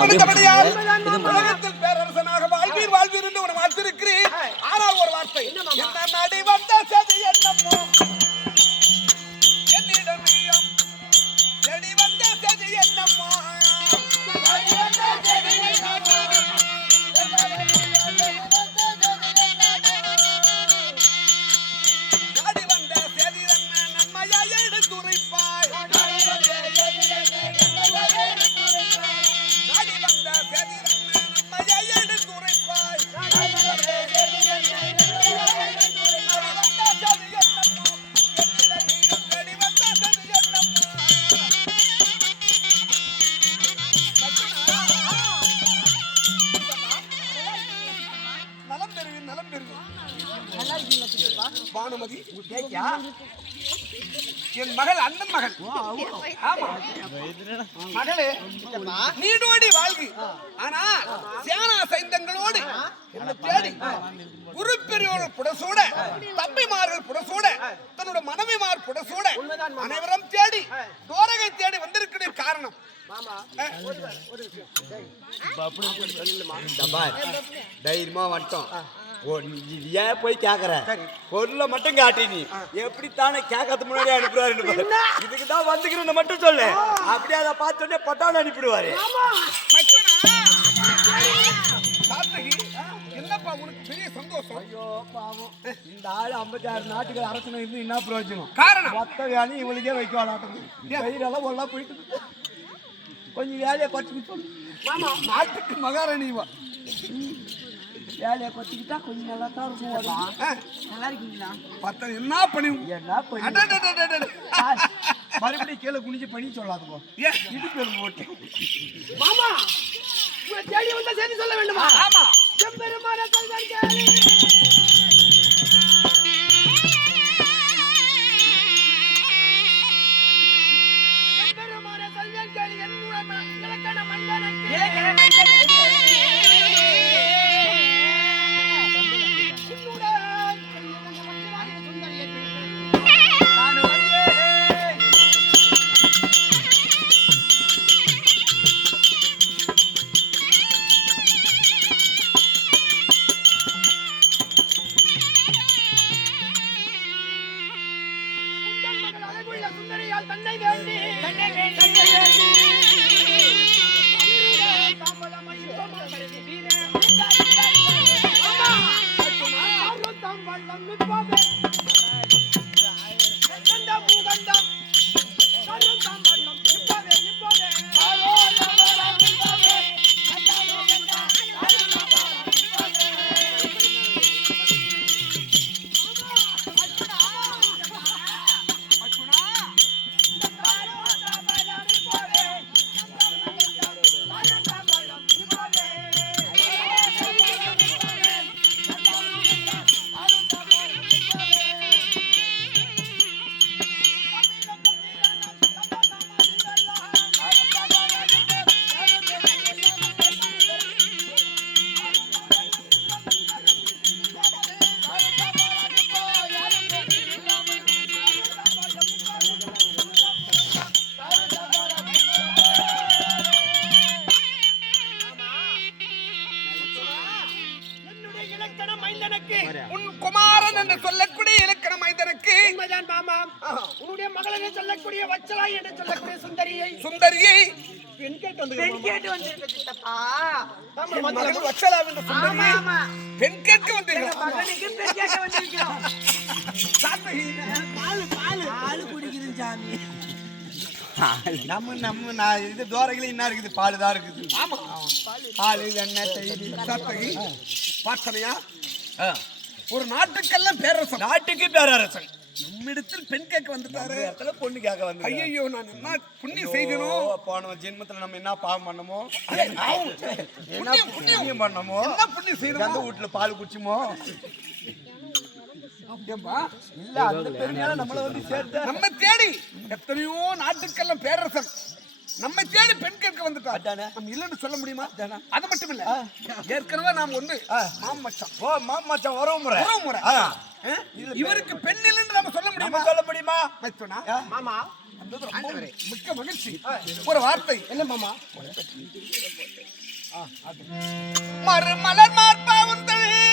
முடிந்தபடியால் உலகத்தில் பேரரசனாக வாழ்வீர் வாழ்வீர் என்று ஒரு வார்த்திருக்கிறேன் ஆனால் ஒரு வார்த்தை என்ன நடி வந்த சதி என்னமோ? என்னிடம் செடி வந்த சதி என்னமோ? நடி வந்த நலம் பெறுவேன் பானுமதி என் மகள் அண்ணன் மகள். ஆமா. மகளே நீடோடி வாழ்கு. ஆனா சேனா சைந்தங்களோடு என்ன தேடி குரு பெரியோர் புடசூட தம்பிமார்கள் புடசூட தன்னோட மனைவிமார் புடசூட அனைவரும் தேடி தோரகை தேடி வந்திருக்கிற காரணம். தைரியமா வந்துட்டோம். ஓ, நீ நீ ஏன் போய் கேக்குற? பொருளை மட்டும் காட்டி நீ. எப்படித்தானே கேட்கறது முன்னாடி அனுப்புறாருன்னு பாரு. இதுக்கு தான் வந்துக்கிறேன்னு மட்டும் சொல்லு. அப்படியே அதை பார்த்தோன்னே பட்டான்னு அனுப்பிடுவாரு. என்னப்பா உனக்கு பெரிய சந்தோஷம்? ஐயோ பாவம். இந்த ஆள் ஐம்பத்தாறு நாட்டுக்கு அரசனை இருந்து என்ன பிரயோஜனம்? காரணம்? மொத்த வேலையும் இவளுக்கே வைக்க வேணாட்டம் பயிரெல்லாம் ஒன்றா போயிட்டு. கொஞ்சம் வேலையை குறைச்சிக்கிட்டு சொல்லு. நாட்டுக்கு மகாராணி இவ. வேலையை குறைச்சிக்கிட்டா கொஞ்சம் நல்லா தான் இருக்கும். உடம்பு. நல்லா இருக்கீங்களா? பார்த்தா என்ன பண்ணி என்ன பண்ணி. மறுபடியும் கீழே குனிஞ்சு பண்ணி சொல்லாது போ ஏ, இடுப்பு போட்டு மாமா தேடி வந்த செய்தி சொல்ல வேண்டுமா? ஆமா. எம்பெருமான சொல்வன் மகள் என்று சொல்லக்கூடிய வச்சலாய் என்று சொல்லக்கூடிய சுந்தரியை சுந்தரியை பெண் கேட்டு வந்து பெண் கேட்டு வந்திருக்க சித்தப்பா. மகள் வச்சலா என்ற பெண் கேட்க வந்தீர்கள் மகனுக்கு பெண் கேட்க வந்திருக்கிறோம். சாத்தகி பால் பால் பால் குடிக்கிறேன் சாமி நம்ம நம்ம நான் இது தோரகில என்ன இருக்குது? பால் தான் இருக்குது. ஆமா. பால் வெண்ணெய் தயிர் சாத்தகி பார்த்தனையா ஒரு நாட்டுக்கெல்லாம் பேரரசன். நாட்டுக்கு பேரரசன். நம்மிடத்தில் பெண் கேட்க வந்துட்டாரு. இடத்துல பொண்ணு கேட்க வந்து ஐயோ நான் என்ன புண்ணியம் செய்தனோ? போன ஜென்மத்துல நம்ம என்ன பாவம் பண்ணமோ? என்ன புண்ணியம், பண்ணமோ? என்ன புண்ணியம் செய்தனோ? எந்த வீட்டுல பால் குடிச்சுமோ? இல்ல அந்த பெருமையால நம்மள வந்து சேர்த்த நம்ம தேடி எத்தனையோ நாட்டுக்கெல்லாம் பேரரசன் நம்ம தேடி பெண் கேட்க வந்துட்டோம். நம்ம இல்லைன்னு சொல்ல முடியுமா? அது மட்டும் இல்ல. ஏற்கனவே நாம் வந்து மாமச்சான் ஓ மாமச்சான் உறவு முறை. உறவு முறை. இவருக்கு பெண் இல்லைன்னு நம்ம சொல்ல முடியுமா? சொல்ல முடியுமா? மாமா. மிக்க மகிழ்ச்சி. ஒரு வார்த்தை. என்ன மாமா? மறுமலர் மார்பா உந்தழி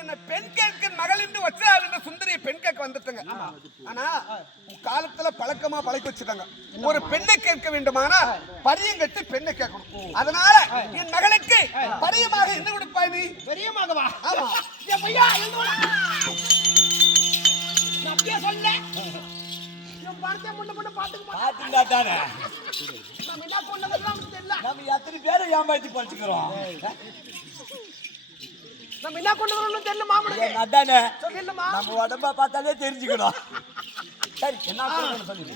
என்ன பெண் கேட்க மகள் என்று வச்சாருன்ற சுந்தரிய பெண் கேட்க வந்துட்டாங்க. ஆனா காலத்துல பழக்கமா பழக்கி வச்சுட்டாங்க. ஒரு பெண்ணை கேட்க வேண்டுமானா பரியம் கட்டி பெண்ணை கேட்கணும். அதனால என் மகளுக்கு பரியமாக என்ன கொடுப்பாய் நீ? பரியமாகவா? ஆமா. என் பையா என்ன சொல்ல. நம்ம எத்தனை பேரை ஏமாத்தி படிச்சுக்கிறோம் நம்ம என்ன கொண்டு வரணும்னு தெரியலமா உங்களுக்கு அதானே? சொல்லிடலாமா உடம்ப பார்த்தாலே தெரிஞ்சுக்கணும். சரி என்ன சொல்லணும் சொல்லி.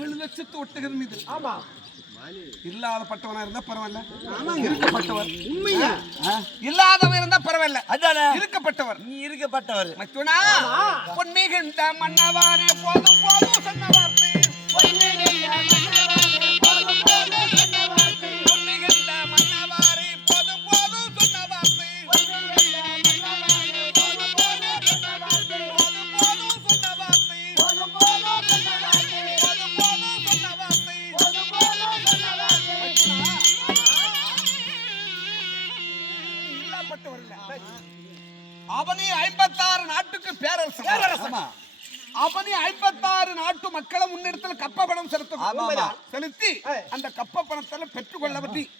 ஏழு லட்சத்து ஒட்டகம் இது. ஆமா. இல்லாத பட்டவனா இருந்தா பரவாயில்ல. இருக்கப்பட்டவர். உண்மையா இல்லாதவன் இருந்தா பரவாயில்ல. அதான? இருக்கப்பட்டவர். நீ இருக்கப்பட்டவர். மச்சோனா? பொன்மிகுந்த மன்னவாரே போதும் போதும் சொன்னவார்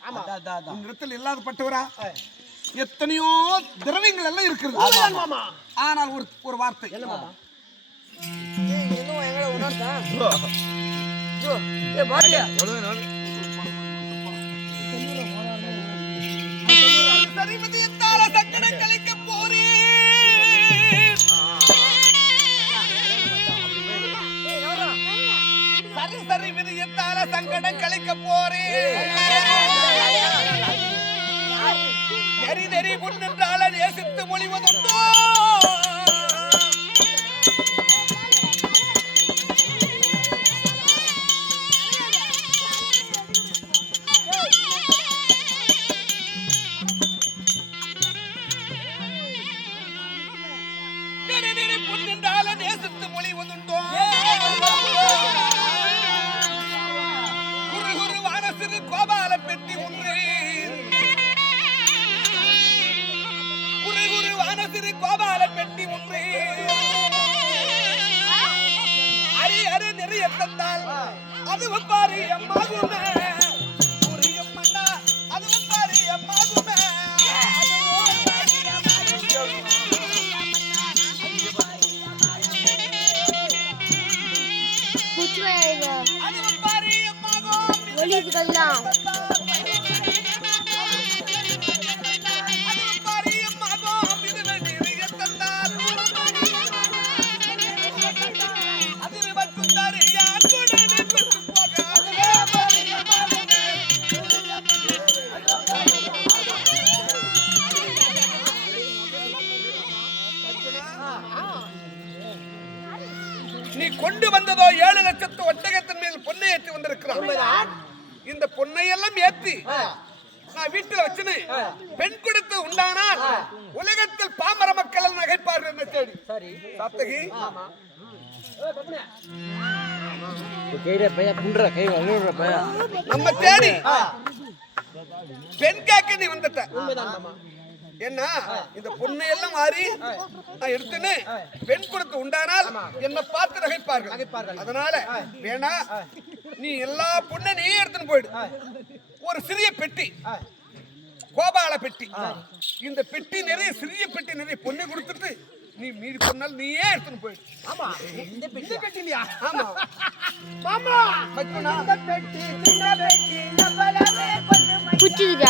அதான். உன்னிடத்தில் இல்லாதப்பட்டவரா? எத்தனையோ திரவியங்கள் எல்லாம் இருக்கிறது ஆனால் ஒரு ஒரு வார்த்தை. சங்கடம் கழிக்க போறேன் சரி சரி விதியத்தால சங்கடம் கழிக்க போறேன். நெறி நெறி முன்னின்றால நேசித்து மொழிவதுண்டோ? ஒலிவுகள்லாம் Yeah. உலகத்தில் பாமர மக்கள் நகைப்பார்கள் என்ன தேடி. சாத்தகி. நம்ம தேடி. பெண் கேட்க நீ வந்துட்ட. என்ன இந்த பொண்ணை எல்லாம் மாறி நான் எடுத்துன்னு பெண் கொடுத்து உண்டானால் என்ன பார்த்து நகைப்பார்கள். அதனால வேணா நீ எல்லா பொண்ணை நீ எடுத்துன்னு போயிடு. ஒரு சிறிய பெட்டி. கோபால பெட்டி இந்த பெட்டி நிறைய சிறிய பெட்டி நிறைய பொண்ணை கொடுத்துட்டு நீ மீறி பொண்ணால் நீயே எடுத்துன்னு போயிடு. ஆமா. இந்த பெட்டி பெட்டி ஆமா. மாமா! மச்சனா அந்த பெட்டி சின்ன பெட்டி அப்படியே. குச்சிடுங்க